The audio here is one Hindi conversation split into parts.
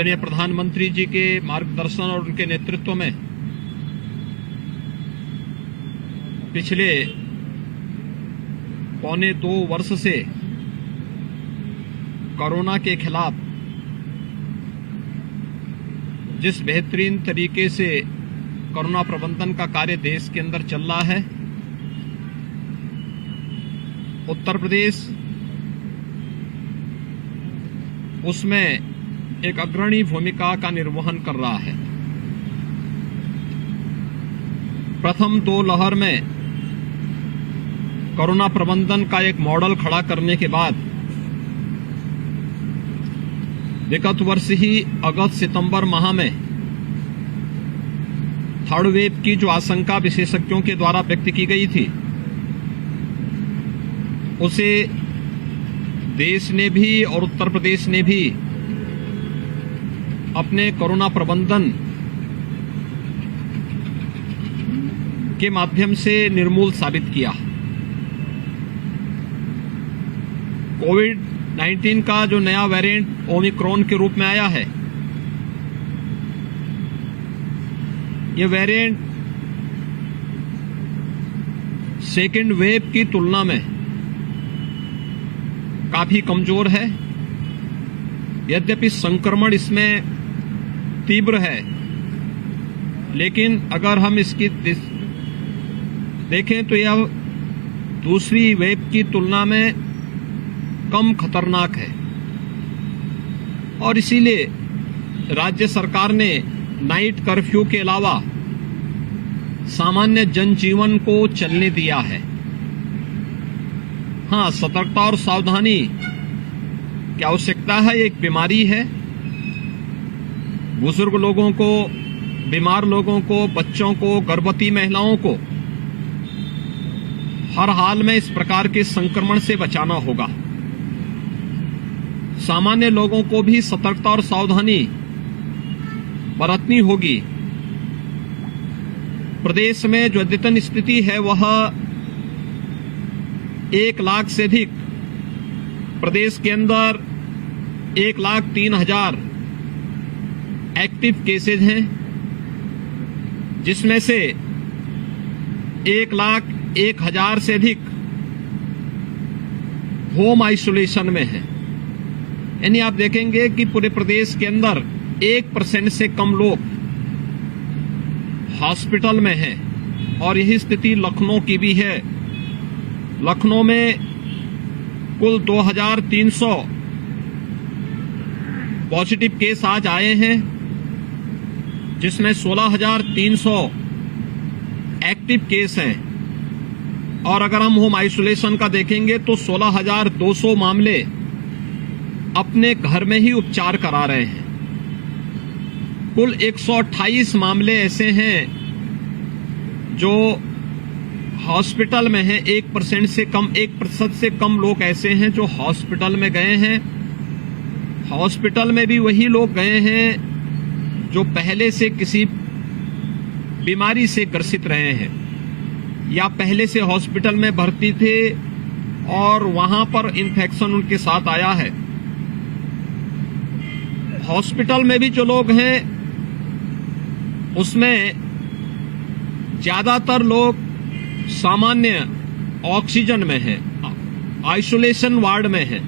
आदरणीय प्रधानमंत्री जी के मार्गदर्शन और उनके नेतृत्व में पिछले पौने 2 वर्ष से कोरोना के खिलाफ जिस बेहतरीन तरीके से कोरोना प्रबंधन का कार्य देश के अंदर चल रहा है, उत्तर प्रदेश उसमें एक अग्रणी भूमिका का निर्वहन कर रहा है। प्रथम 2 लहर में कोरोना प्रबंधन का एक मॉडल खड़ा करने के बाद विगत वर्ष ही अगस्त सितंबर माह में थर्ड वेव की जो आशंका विशेषज्ञों के द्वारा व्यक्त की गई थी, उसे देश ने भी और उत्तर प्रदेश ने भी अपने कोरोना प्रबंधन के माध्यम से निर्मूल साबित किया। कोविड-19 का जो नया वेरिएंट ओमिक्रॉन के रूप में आया है, ये वेरिएंट सेकेंड वेव की तुलना में काफी कमजोर है। यद्यपि संक्रमण इसमें तीव्र है, लेकिन अगर हम इसकी देखें तो यह दूसरी वेव की तुलना में कम खतरनाक है और इसीलिए राज्य सरकार ने नाइट कर्फ्यू के अलावा सामान्य जनजीवन को चलने दिया है। हां, सतर्कता और सावधानी की आवश्यकता है। एक बीमारी है, बुजुर्ग लोगों को, बीमार लोगों को, बच्चों को, गर्भवती महिलाओं को हर हाल में इस प्रकार के संक्रमण से बचाना होगा। सामान्य लोगों को भी सतर्कता और सावधानी बरतनी होगी। प्रदेश में जो अद्यतन स्थिति है वह 1 लाख से अधिक, प्रदेश के अंदर 1,03,000 एक्टिव केसेज हैं, जिसमें से 1,01,000 से अधिक होम आइसोलेशन में हैं। यानी आप देखेंगे कि पूरे प्रदेश के अंदर 1% से कम लोग हॉस्पिटल में हैं और यही स्थिति लखनऊ की भी है। लखनऊ में कुल 2,300 पॉजिटिव केस आज आए हैं, जिसमें 16,300 एक्टिव केस हैं और अगर हम होम आइसोलेशन का देखेंगे तो 16,200 मामले अपने घर में ही उपचार करा रहे हैं। कुल 128 मामले ऐसे हैं जो हॉस्पिटल में हैं। 1% से कम लोग ऐसे हैं जो हॉस्पिटल में गए हैं। हॉस्पिटल में भी वही लोग गए हैं जो पहले से किसी बीमारी से ग्रसित रहे हैं या पहले से हॉस्पिटल में भर्ती थे और वहां पर इन्फेक्शन उनके साथ आया है। हॉस्पिटल में भी जो लोग हैं उसमें ज्यादातर लोग सामान्य ऑक्सीजन में हैं, आइसोलेशन वार्ड में हैं।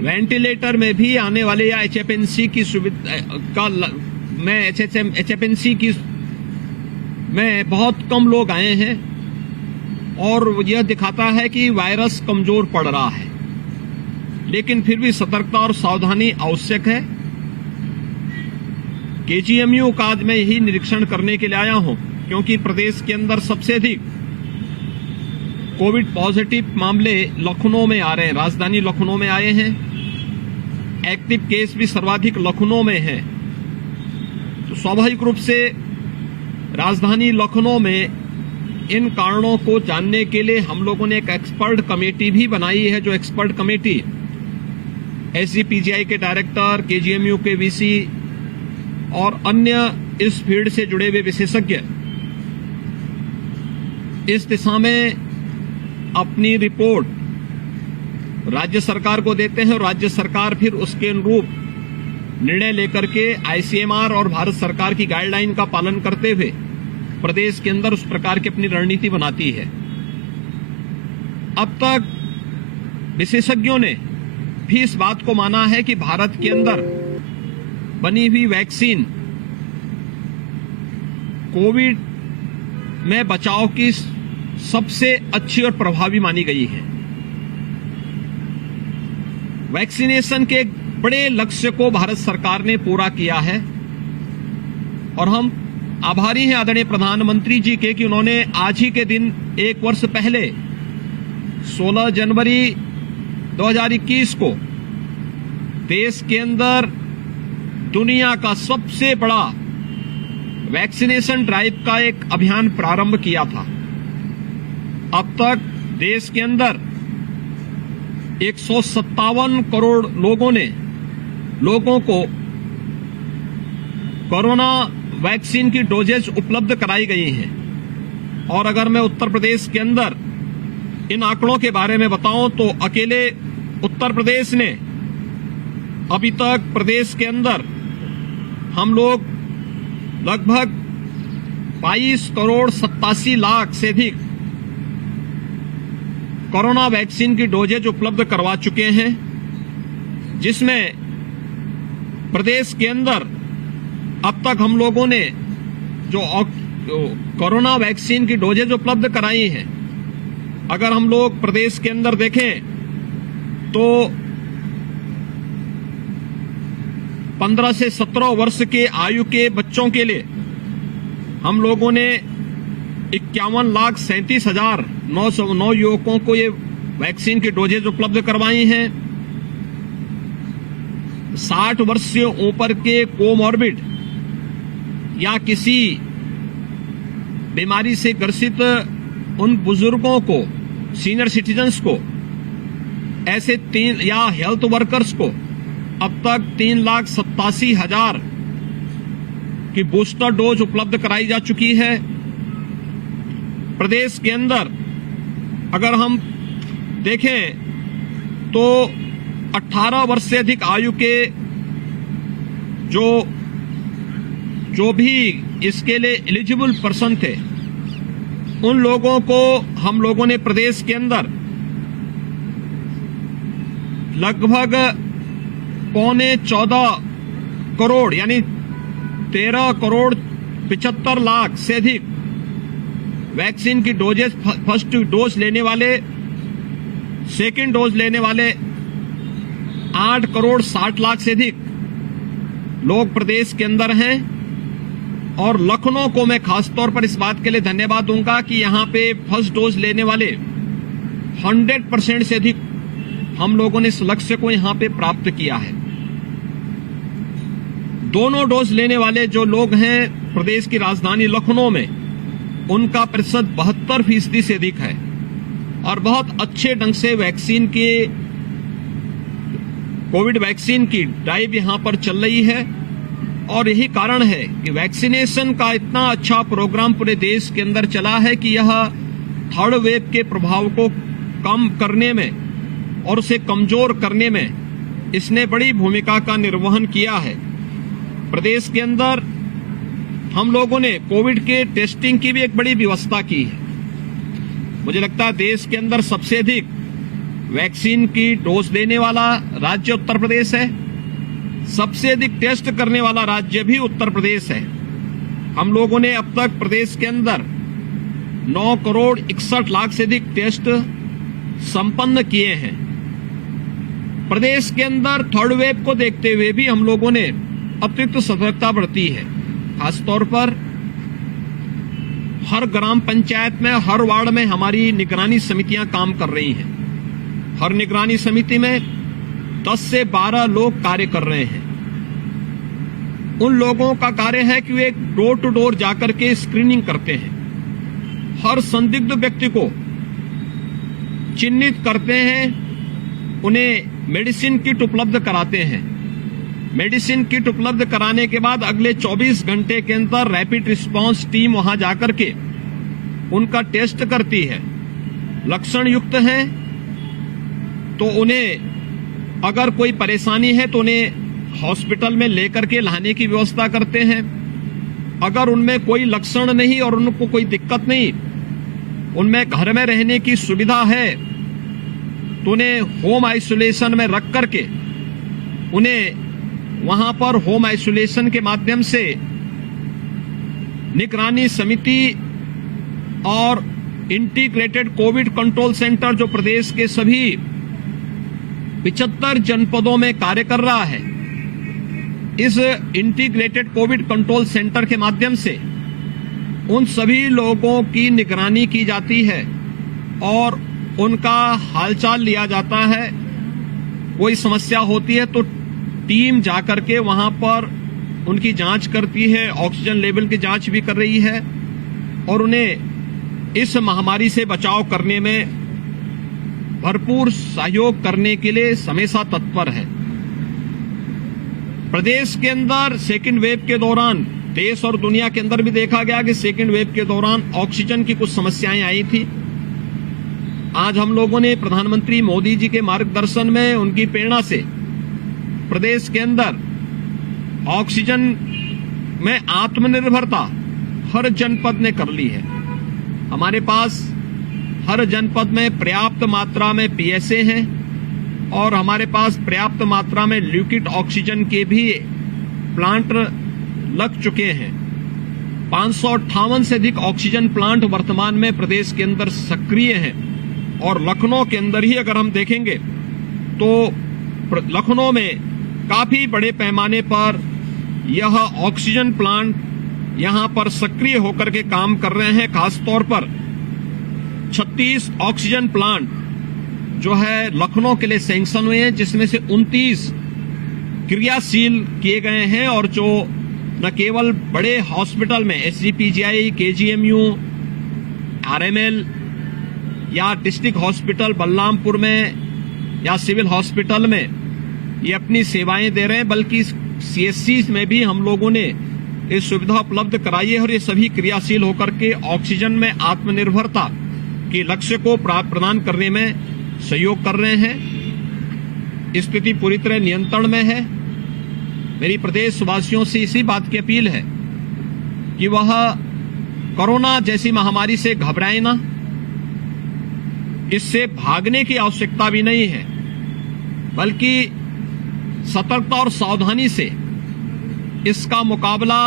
वेंटिलेटर में भी आने वाले या एचएफएनसी की सुविधा का एचएफएनसी की में बहुत कम लोग आए हैं और यह दिखाता है कि वायरस कमजोर पड़ रहा है। लेकिन फिर भी सतर्कता और सावधानी आवश्यक है। केजीएमयू का आज मैं यही निरीक्षण करने के लिए आया हूं, क्योंकि प्रदेश के अंदर सबसे अधिक कोविड पॉजिटिव मामले लखनऊ में आ रहे हैं। राजधानी लखनऊ में आए हैं। एक्टिव केस भी सर्वाधिक लखनऊ में हैं। तो स्वाभाविक रूप से राजधानी लखनऊ में इन कारणों को जानने के लिए हम लोगों ने एक एक्सपर्ट कमेटी भी बनाई है, जो एक्सपर्ट कमेटी एसजीपीजीआई के डायरेक्टर, केजीएमयू के वीसी और अन्य इस फील्ड से जुड़े हुए विशेषज्ञ इस दिशा में अपनी रिपोर्ट राज्य सरकार को देते हैं और राज्य सरकार फिर उसके अनुरूप निर्णय लेकर के आईसीएमआर और भारत सरकार की गाइडलाइन का पालन करते हुए प्रदेश के अंदर उस प्रकार की अपनी रणनीति बनाती है। अब तक विशेषज्ञों ने भी इस बात को माना है कि भारत के अंदर बनी हुई वैक्सीन कोविड में बचाव की सबसे अच्छी और प्रभावी मानी गई है। वैक्सीनेशन के एक बड़े लक्ष्य को भारत सरकार ने पूरा किया है और हम आभारी हैं आदरणीय प्रधानमंत्री जी के कि उन्होंने आज ही के दिन एक वर्ष पहले 16 जनवरी 2021 को देश के अंदर दुनिया का सबसे बड़ा वैक्सीनेशन ड्राइव का एक अभियान प्रारंभ किया था। अब तक देश के अंदर 157 करोड़ लोगों को कोरोना वैक्सीन की डोजेज उपलब्ध कराई गई हैं। और अगर मैं उत्तर प्रदेश के अंदर इन आंकड़ों के बारे में बताऊं तो अकेले उत्तर प्रदेश ने अभी तक प्रदेश के अंदर हम लोग लगभग 22 करोड़ 87 लाख से अधिक कोरोना वैक्सीन की डोजेज उपलब्ध करवा चुके हैं, जिसमें प्रदेश के अंदर अब तक हम लोगों ने जो कोरोना वैक्सीन की डोजेज उपलब्ध कराई हैं, अगर हम लोग प्रदेश के अंदर देखें तो 15 से 17 वर्ष के आयु के बच्चों के लिए हम लोगों ने 51,37,909 युवकों को ये वैक्सीन की डोजेज उपलब्ध करवाई हैं। 60 वर्ष से ऊपर के कोमॉर्बिड या किसी बीमारी से ग्रसित उन बुजुर्गों को, सीनियर सिटीजन्स को, ऐसे या हेल्थ वर्कर्स को अब तक 3,87,000 की बूस्टर डोज उपलब्ध कराई जा चुकी है। प्रदेश के अंदर अगर हम देखें तो 18 वर्ष से अधिक आयु के जो भी इसके लिए एलिजिबल पर्सन थे, उन लोगों को हम लोगों ने प्रदेश के अंदर लगभग 14 करोड़ यानी 13 करोड़ 75 लाख से अधिक वैक्सीन की डोजेज, फर्स्ट डोज लेने वाले, सेकेंड डोज लेने वाले 8 करोड़ 60 लाख से अधिक लोग प्रदेश के अंदर हैं। और लखनऊ को मैं खासतौर पर इस बात के लिए धन्यवाद दूंगा कि यहां पे फर्स्ट डोज लेने वाले 100% से अधिक हम लोगों ने इस लक्ष्य को यहां पे प्राप्त किया है। दोनों डोज लेने वाले जो लोग हैं प्रदेश की राजधानी लखनऊ में, उनका प्रतिशत 72% से अधिक है और बहुत अच्छे ढंग से वैक्सीन के कोविड वैक्सीन की ड्राइव यहां पर चल रही है। और यही कारण है कि वैक्सीनेशन का इतना अच्छा प्रोग्राम पूरे देश के अंदर चला है कि यह थर्ड वेव के प्रभाव को कम करने में और उसे कमजोर करने में इसने बड़ी भूमिका का निर्वहन किया है। प्रदेश के अंदर हम लोगों ने कोविड के टेस्टिंग की भी एक बड़ी व्यवस्था की है। मुझे लगता है देश के अंदर सबसे अधिक वैक्सीन की डोज देने वाला राज्य उत्तर प्रदेश है, सबसे अधिक टेस्ट करने वाला राज्य भी उत्तर प्रदेश है। हम लोगों ने अब तक प्रदेश के अंदर 9 करोड़ 61 लाख से अधिक टेस्ट संपन्न किए हैं। प्रदेश के अंदर थर्ड वेव को देखते हुए भी हम लोगों ने अतिरिक्त सतर्कता बरती है। खासतौर पर हर ग्राम पंचायत में, हर वार्ड में हमारी निगरानी समितियां काम कर रही हैं। हर निगरानी समिति में 10 से 12 लोग कार्य कर रहे हैं। उन लोगों का कार्य है कि वे डोर टू डोर जाकर के स्क्रीनिंग करते हैं, हर संदिग्ध व्यक्ति को चिन्हित करते हैं, उन्हें मेडिसिन किट उपलब्ध कराते हैं। मेडिसिन किट उपलब्ध कराने के बाद अगले 24 घंटे के अंदर रैपिड रिस्पांस टीम वहां जाकर के उनका टेस्ट करती है। लक्षण युक्त हैं तो उन्हें, अगर कोई परेशानी है तो उन्हें हॉस्पिटल में लेकर के लाने की व्यवस्था करते हैं। अगर उनमें कोई लक्षण नहीं और उनको कोई दिक्कत नहीं, उनमें घर में रहने की सुविधा है, तो उन्हें होम आइसोलेशन में रख करके उन्हें वहां पर होम आइसोलेशन के माध्यम से निगरानी समिति और इंटीग्रेटेड कोविड कंट्रोल सेंटर जो प्रदेश के सभी 75 जनपदों में कार्य कर रहा है, इस इंटीग्रेटेड कोविड कंट्रोल सेंटर के माध्यम से उन सभी लोगों की निगरानी की जाती है और उनका हालचाल लिया जाता है। कोई समस्या होती है तो टीम जाकर के वहां पर उनकी जांच करती है, ऑक्सीजन लेवल की जांच भी कर रही है और उन्हें इस महामारी से बचाव करने में भरपूर सहयोग करने के लिए हमेशा तत्पर है। प्रदेश के अंदर सेकेंड वेव के दौरान, देश और दुनिया के अंदर भी देखा गया कि सेकेंड वेव के दौरान ऑक्सीजन की कुछ समस्याएं आई थी। आज हम लोगों ने प्रधानमंत्री मोदी जी के मार्गदर्शन में, उनकी प्रेरणा से प्रदेश के अंदर ऑक्सीजन में आत्मनिर्भरता हर जनपद ने कर ली है। हमारे पास हर जनपद में पर्याप्त मात्रा में पीएसए हैं और हमारे पास पर्याप्त मात्रा में लिक्विड ऑक्सीजन के भी प्लांट लग चुके हैं। 558 से अधिक ऑक्सीजन प्लांट वर्तमान में प्रदेश के अंदर सक्रिय हैं और लखनऊ के अंदर ही अगर हम देखेंगे तो लखनऊ में काफी बड़े पैमाने पर यह ऑक्सीजन प्लांट यहां पर सक्रिय होकर के काम कर रहे हैं। खासतौर पर 36 ऑक्सीजन प्लांट जो है लखनऊ के लिए सैंक्शन हुए हैं, जिसमें से 29 क्रियाशील किए गए हैं और जो न केवल बड़े हॉस्पिटल में एसजीपीजीआई, केजीएमयू, आरएमएल या डिस्ट्रिक्ट हॉस्पिटल बलरामपुर में या सिविल हॉस्पिटल में ये अपनी सेवाएं दे रहे हैं, बल्कि सीएससी में भी हम लोगों ने ये सुविधा उपलब्ध कराई है और ये सभी क्रियाशील होकर के ऑक्सीजन में आत्मनिर्भरता के लक्ष्य को प्रदान करने में सहयोग कर रहे हैं। स्थिति पूरी तरह नियंत्रण में है। मेरी प्रदेशवासियों से इसी बात की अपील है कि वह कोरोना जैसी महामारी से घबराए ना, इससे भागने की आवश्यकता भी नहीं है, बल्कि सतर्कता और सावधानी से इसका मुकाबला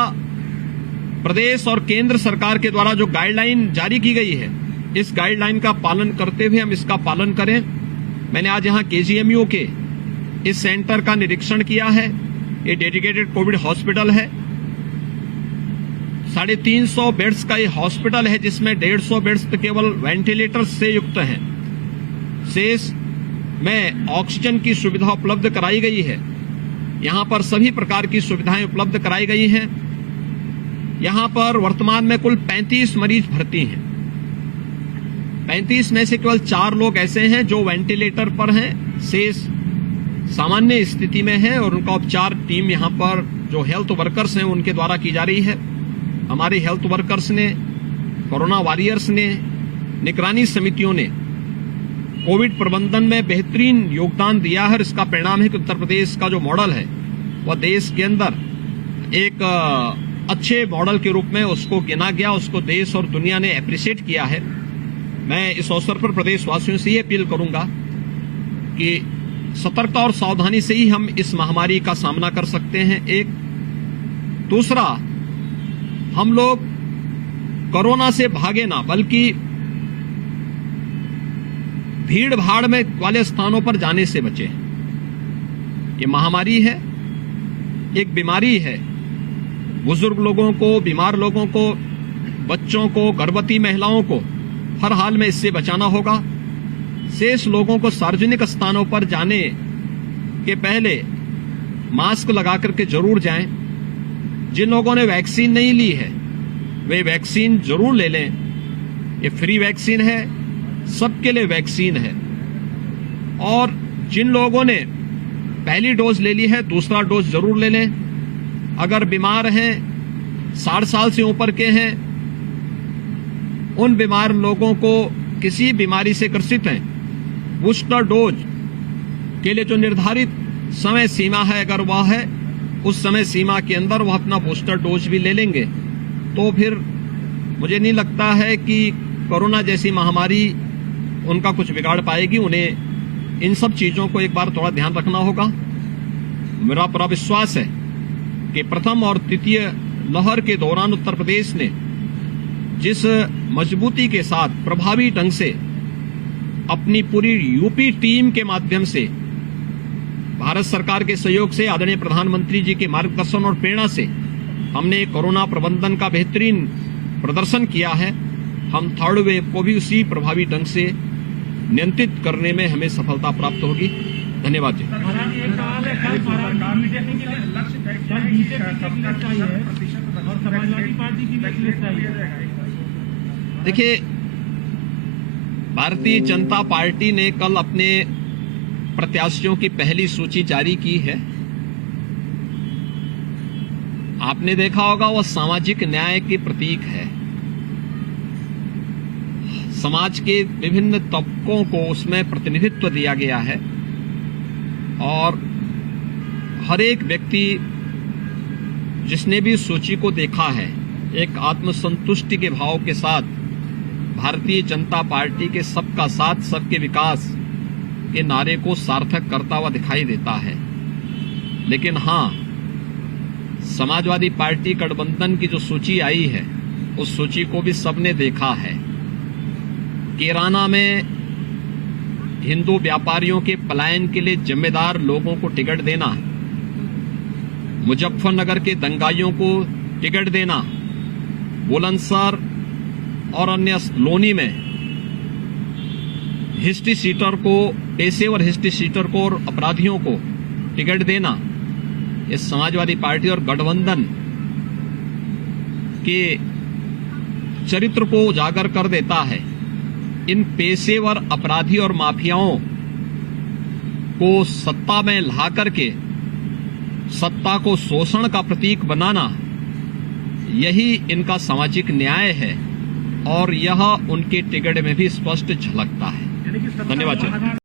प्रदेश और केंद्र सरकार के द्वारा जो गाइडलाइन जारी की गई है, इस गाइडलाइन का पालन करते हुए हम इसका पालन करें। मैंने आज यहां केजीएमयू के इस सेंटर का निरीक्षण किया है। ये डेडिकेटेड कोविड हॉस्पिटल है। 350 बेड्स का ये हॉस्पिटल है, जिसमें 150 बेड्स तो केवल वेंटिलेटर से युक्त हैं। शेष में ऑक्सीजन की सुविधा उपलब्ध कराई गई है। यहां पर सभी प्रकार की सुविधाएं उपलब्ध कराई गई हैं। यहां पर वर्तमान में कुल 35 मरीज भर्ती हैं। 35 में से केवल 4 लोग ऐसे हैं जो वेंटिलेटर पर हैं, शेष सामान्य स्थिति में है और उनका उपचार टीम यहां पर जो हेल्थ वर्कर्स हैं उनके द्वारा की जा रही है। हमारे हेल्थ वर्कर्स ने, कोरोना वॉरियर्स ने, निगरानी समितियों ने कोविड प्रबंधन में बेहतरीन योगदान दिया है। इसका परिणाम है कि उत्तर प्रदेश का जो मॉडल है वह देश के अंदर एक अच्छे मॉडल के रूप में उसको गिना गया, उसको देश और दुनिया ने अप्रिशिएट किया है। मैं इस अवसर पर प्रदेशवासियों से ये अपील करूंगा कि सतर्कता और सावधानी से ही हम इस महामारी का सामना कर सकते हैं। एक दूसरा, हम लोग कोरोना से भागे ना, बल्कि भीड़ भाड़ में वाले स्थानों पर जाने से बचे। ये महामारी है, एक बीमारी है। बुजुर्ग लोगों को, बीमार लोगों को, बच्चों को, गर्भवती महिलाओं को हर हाल में इससे बचाना होगा। शेष लोगों को सार्वजनिक स्थानों पर जाने के पहले मास्क लगा करके जरूर जाएं। जिन लोगों ने वैक्सीन नहीं ली है वे वैक्सीन जरूर ले लें। ये फ्री वैक्सीन है, सबके लिए वैक्सीन है। और जिन लोगों ने पहली डोज ले ली है, दूसरा डोज जरूर ले लें। अगर बीमार हैं, 60 साल से ऊपर के हैं, उन बीमार लोगों को किसी बीमारी से ग्रसित हैं, बूस्टर डोज के लिए जो निर्धारित समय सीमा है अगर वह है उस समय सीमा के अंदर वो अपना बूस्टर डोज भी ले लेंगे, तो फिर मुझे नहीं लगता है कि कोरोना जैसी महामारी उनका कुछ बिगाड़ पाएगी। उन्हें इन सब चीजों को एक बार थोड़ा ध्यान रखना होगा। मेरा पूरा विश्वास है कि प्रथम और द्वितीय लहर के दौरान उत्तर प्रदेश ने जिस मजबूती के साथ प्रभावी ढंग से अपनी पूरी यूपी टीम के माध्यम से, भारत सरकार के सहयोग से, आदरणीय प्रधानमंत्री जी के मार्गदर्शन और प्रेरणा से हमने कोरोना प्रबंधन का बेहतरीन प्रदर्शन किया है। हम थर्ड वेव को भी उसी प्रभावी ढंग से नियंत्रित करने में हमें सफलता प्राप्त होगी। धन्यवाद जी। देखिए, भारतीय जनता पार्टी ने कल अपने प्रत्याशियों की पहली सूची जारी की है। आपने देखा होगा वह सामाजिक न्याय के प्रतीक है। समाज के विभिन्न तबकों को उसमें प्रतिनिधित्व दिया गया है और हर एक व्यक्ति जिसने भी सूची को देखा है एक आत्मसंतुष्टि के भाव के साथ भारतीय जनता पार्टी के सबका साथ सबके विकास के नारे को सार्थक करता हुआ दिखाई देता है। लेकिन हां, समाजवादी पार्टी गठबंधन की जो सूची आई है उस सूची को भी सबने देखा है। कैराना में हिंदू व्यापारियों के पलायन के लिए जिम्मेदार लोगों को टिकट देना, मुजफ्फरनगर के दंगाइयों को टिकट देना, बुलंदशहर और अन्य लोनी में हिस्ट्री सीटर को, पेशेवर हिस्ट्री सीटर को और अपराधियों को टिकट देना, ये समाजवादी पार्टी और गठबंधन के चरित्र को उजागर कर देता है। इन पेशेवर अपराधी और माफियाओं को सत्ता में ला करके सत्ता को शोषण का प्रतीक बनाना, यही इनका सामाजिक न्याय है और यह उनके टिकट में भी स्पष्ट झलकता है। धन्यवाद।